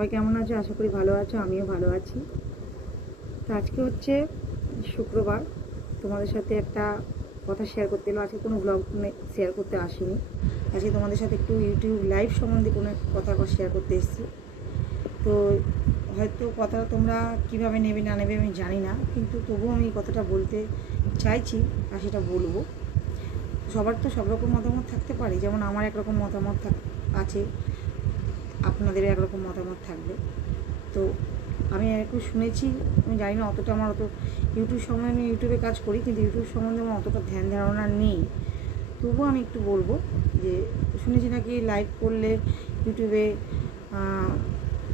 সবাই কেমন আছো? আশা করি ভালো আছো, আমিও ভালো আছি। তো আজকে হচ্ছে শুক্রবার, তোমাদের সাথে একটা কথা শেয়ার করতে এলো। আজকে কোনো ব্লগ শেয়ার করতে আসিনি, আজকে তোমাদের সাথে একটু ইউটিউব লাইভ সম্বন্ধে কোনো কথা শেয়ার করতে এসেছি। তো হয়তো কথা তোমরা কীভাবে নেবে না নেবে আমি জানি না, কিন্তু তবুও আমি কথাটা বলতে চাইছি আর সেটা বলবো। সবার তো সব রকম মতামত থাকতে পারে, যেমন আমার একরকম মতামত আছে, আপনাদের একরকম মতামত থাকবে। তো আমি একটু শুনেছি, আমি জানি না অতটা, আমার অত ইউটিউব সম্বন্ধে, আমি ইউটিউবে কাজ করি কিন্তু ইউটিউব সম্বন্ধে আমার অতটা ধ্যান ধারণা নেই। তবুও আমি একটু বলবো যে শুনেছি নাকি লাইভ করলে ইউটিউবে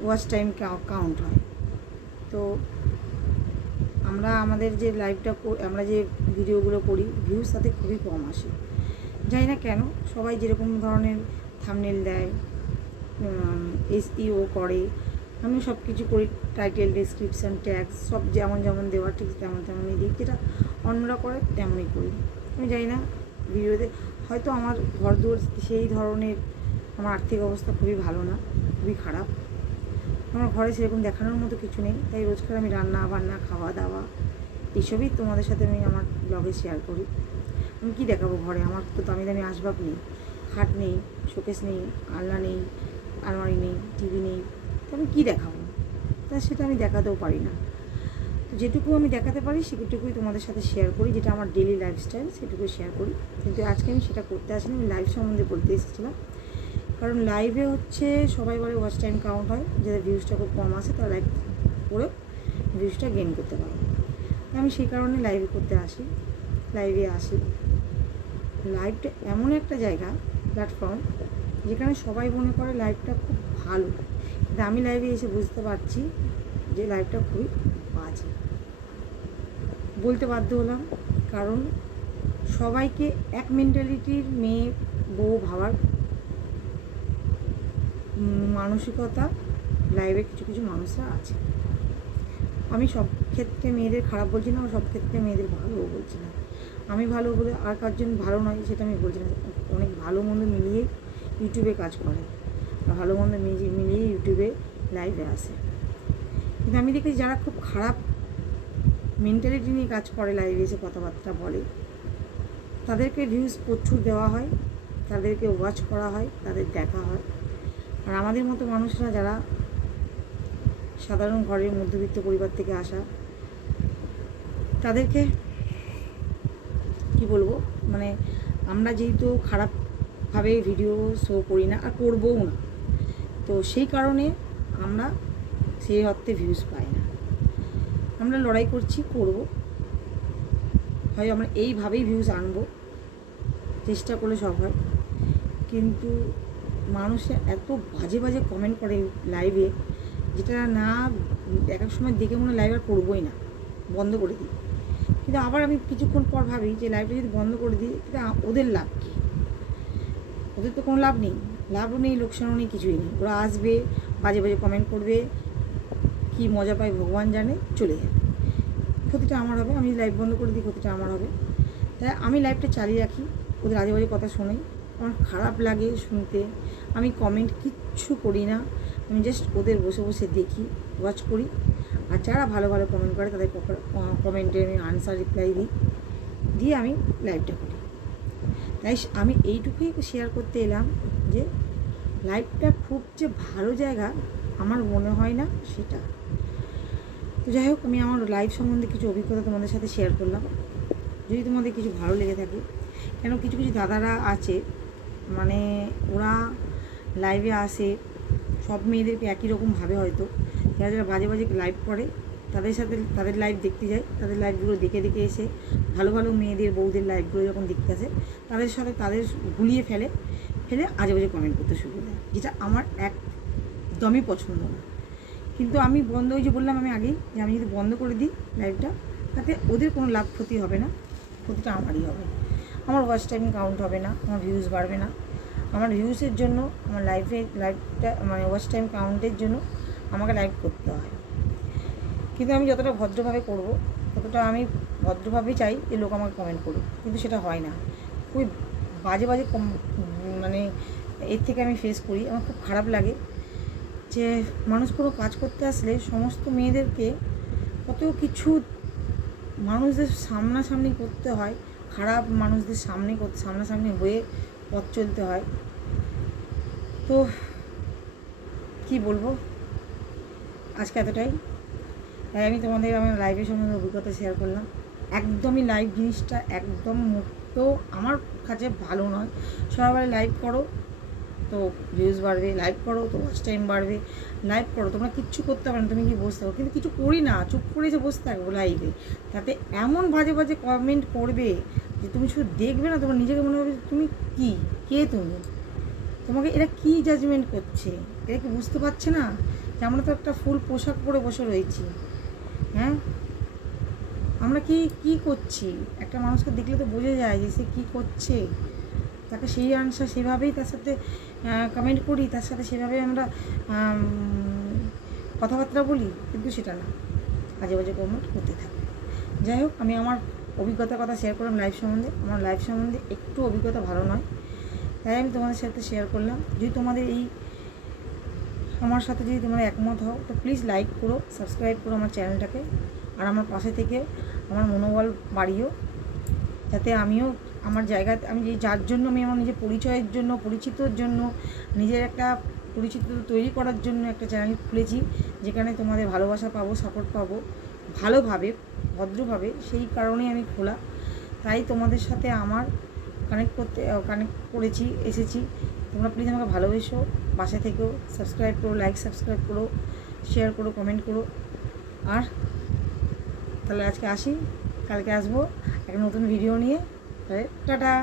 ওয়াচ টাইম কাউন্ট হয়। তো আমরা আমাদের যে লাইভটা আমরা যে ভিডিওগুলো করি ভিউজ তাতে খুবই কম আসে, জানি না কেন। সবাই যেরকম ধরনের থাম্বনেল দেয়, SEO করে, আমি সব কিছু করি, টাইটেল, ডেসক্রিপশান, ট্যাগ সব যেমন যেমন দেওয়ার ঠিক তেমনই দিই, যেটা অন্যরা করে তেমনই করি। আমি জানি না ভিডিওতে হয়তো আমার ঘরদুয়ার সেই ধরনের, আমার আর্থিক অবস্থা খুবই ভালো না, খুবই খারাপ। আমার ঘরে সেরকম দেখানোর মতো কিছু নেই, তাই রোজকার আমি রান্না বান্না, খাওয়া দাওয়া এইসবই তোমাদের সাথে আমি আমার ব্লগে শেয়ার করি। আমি কী দেখাবো ঘরে? আমার তো দামি দামি আসবাব নেই, খাট নেই, শোকেস নেই, আলনা নেই, আলমারি নেই, টিভি নেই, তো আমি কী দেখাবো? তা সেটা আমি দেখাতেও পারি না। তো যেটুকু আমি দেখাতে পারি সেটুকুই তোমাদের সাথে শেয়ার করি, যেটা আমার ডেলি লাইফস্টাইল সেটুকুই শেয়ার করি। কিন্তু আজকে আমি সেটা করতে আসিনি, আমি লাইভ সম্বন্ধে বলতে এসেছিলাম। কারণ লাইভে হচ্ছে সবাই বলে ওয়াচ টাইম কাউন্ট হয়, যাদের ভিউজটা খুব কম আসে তারা লাইভ করে ভিউজটা গেইন করতে পারে। আমি সেই কারণে লাইভে করতে আসি, লাইভে আসি। লাইভটা এমন একটা জায়গা, প্ল্যাটফর্ম, যেখানে সবাই মনে করে লাইভটা খুব ভালো, কিন্তু আমি লাইভে এসে বুঝতে পারছি যে লাইভটা খুবই বাজে। বলতে বাধ্য হলাম, কারণ সবাইকে এক মেন্টালিটির মেয়ে বউ ভাবার মানসিকতা লাইভে কিছু কিছু মানুষরা আছে। আমি সব ক্ষেত্রে মেয়েদের খারাপ বলছি না, সব ক্ষেত্রে মেয়েদের ভালোও বলছি না। আমি ভালো বলে আর কারজন ভালো নয় সেটা আমি বলছি না। অনেক ভালো মন্দ মিলিয়ে ইউটিউবে কাজ করে, আর ভালো মন্দ মিলিয়ে ইউটিউবে লাইভে আসে। কিন্তু আমি দেখি যারা খুব খারাপ মেন্টালিটি নিয়ে কাজ করে, লাইভে এসে কথাবার্তা বলে, তাদেরকে ভিউজ প্রচুর দেওয়া হয়, তাদেরকে ওয়াচ করা হয়, তাদের দেখা হয়। আর আমাদের মতো মানুষরা যারা সাধারণ ঘরের মধ্যবিত্ত পরিবার থেকে আসা, তাদেরকে কি বলবো, মানে আমরা যেহেতু খারাপভাবে ভিডিও শো করি না আর করবও না, তো সেই কারণে আমরা সেই অর্থে ভিউজ পাই না। আমরা লড়াই করছি, করব, হয় আমরা এইভাবেই ভিউজ আনবো, চেষ্টা করলে সব হয়। কিন্তু মানুষে এত বাজে বাজে কমেন্ট করে লাইভে, যেটা না এক এক সময় দেখে মনে লাইভ আর করবোই না, বন্ধ করে দিই। কিন্তু আবার আমি কিছুক্ষণ পর ভাবি যে লাইভটা যদি বন্ধ করে দিই এটা ওদের লাভ কী? ওদের তো কোনো লাভ নেই, লাভও নেই, লোকসানও নেই, কিছুই নেই। ওরা আসবে, বাজে বাজে কমেন্ট করবে, কি মজা পায় ভগবান জানে, চলে যাবে। ক্ষতিটা আমার হবে, আমি লাইভ বন্ধ করে দিই, ক্ষতিটা আমার হবে। তাই আমি লাইভটা চালিয়ে রাখি, ওদের আজে বাজে কথা শোনাই, আমার খারাপ লাগে শুনতে। আমি কমেন্ট কিচ্ছু করি না, আমি জাস্ট ওদের বসে বসে দেখি, ওয়াচ করি। আর যারা ভালো ভালো কমেন্ট করে তাদের কমেন্টে আমি আনসার, রিপ্লাই দিয়ে আমি লাইভটা করি। তাই আমি এইটুকুই শেয়ার করতে এলাম যে লাইভটা খুব যে ভালো জায়গা আমার মনে হয় না সেটা। তো যাই হোক, আমি আমার লাইভ সম্বন্ধে কিছু অভিজ্ঞতা তোমাদের সাথে শেয়ার করলাম। যদি তোমাদের কিছু ভালো লেগে থাকে, কেন কিছু কিছু দাদারা আছে, মানে ওরা লাইভে আসে, সব মেয়েদেরকে একই রকম ভাবে, হয়তো যারা যারা বাজে বাজে লাইভ করে তাদের সাথে তাদের লাইভ দেখতে যায়, তাদের লাইভগুলো দেখে দেখে এসে ভালো ভালো মেয়েদের বউদের লাইভগুলো যখন দেখতে আসে তাদের সাথে তাদের গুলিয়ে ফেলে আজে বাজে কমেন্ট করতে শুরু করে, যেটা আমার একদমই পছন্দ না। কিন্তু আমি বন্ধ, ওই যে বললাম আমি আগেই, যে আমি যদি বন্ধ করে দিই লাইভটা, তাতে ওদের কোনো লাভ ক্ষতি হবে না, ক্ষতিটা আমারই হবে। আমার ওয়াচ টাইম কাউন্ট হবে না, আমার ভিউজ বাড়বে না। আমার ভিউজের জন্য, আমার লাইভটা মানে ওয়াচ টাইম কাউন্টের জন্য আমাকে লাইভ করতে হয়। কিন্তু আমি যতটা ভদ্রভাবে করব, ততটা আমি ভদ্রভাবেই চাই যে লোক আমাকে কমেন্ট করুক, কিন্তু সেটা হয় না। খুবই বাজে বাজে মানে এর থেকে আমি ফেস করি, আমার খুব খারাপ লাগে। যে মানুষ কোনো কাজ করতে আসলে সমস্ত মেয়েদেরকে কত কিছু মানুষদের সামনাসামনি করতে হয়, খারাপ মানুষদের সামনাসামনি হয়ে পথ চলতে হয়। তো কি বলবো, আজকে এতটাই। তাই আমি তোমাদের আমার লাইভের সম্বন্ধে অভিজ্ঞতা শেয়ার করলাম। একদমই লাইভ জিনিসটা একদম মোটেও আমার কাছে ভালো নয়। সবাই লাইভ করো তো ভিউজ বাড়বে, লাইভ করো তো ওয়াচ টাইম বাড়বে, লাইভ করো, তোমরা কিচ্ছু করতে পারো না, তুমি কি বসে থাকো, কিন্তু কিছু করি না, চুপ করে যে বসে থাকবো লাইভে, তাতে এমন বাজে বাজে কমেন্ট করবে যে তুমি শুধু দেখবে না, তোমার নিজেকে মনে হবে তুমি কে তুমি, তোমাকে এরা কি জাজমেন্ট করছে, এরা কি বুঝতে পারছে না যে আমরা তো একটা ফুল পোশাক পরে বসে রয়েছি। হ্যাঁ, আমরা কি করছি, একটা মানুষকে দেখলে তো বোঝা যায় যে সে কী করছে, তাকে সেই আনসার সেভাবেই তার সাথে কমেন্ট করি, তার সাথে সেভাবেই আমরা কথাবার্তা বলি, কিন্তু সেটা না, আজে বাজে কমেন্ট করতে থাকে। যাই হোক, আমি আমার অভিজ্ঞতার কথা শেয়ার করলাম লাইভ সম্বন্ধে। আমার লাইভ সম্বন্ধে একটু অভিজ্ঞতা ভালো নয়, তাই আমি তোমাদের সাথে শেয়ার করলাম। যদি তোমাদের আমার সাথে যদি তোমরা একমত হও তো প্লিজ লাইক করো, সাবস্ক্রাইব করো আমার চ্যানেলটাকে, আর আমার পাশে থেকে আমার মনোবল বাড়িও, যাতে আমিও আমার জায়গাতে আমি যার জন্য আমি আমার নিজের পরিচয়ের জন্য, পরিচিতর জন্য, নিজের একটা পরিচিত তৈরি করার জন্য একটা চ্যানেল খুলেছি, যেখানে তোমাদের ভালোবাসা পাবো, সাপোর্ট পাবো, ভালোভাবে ভদ্রভাবে, সেই কারণেই আমি খোলা। তাই তোমাদের সাথে আমার কানেক্ট করেছি, এসেছি। তোমরা প্লিজ আমাকে ভালোবেসো, পাশে থেকেও, সাবস্ক্রাইব করো, সাবস্ক্রাইব করো, শেয়ার করো, কমেন্ট করো। আর তাহলে আজকে আসি, কালকে আসবো একটা নতুন ভিডিও নিয়ে। টাটা।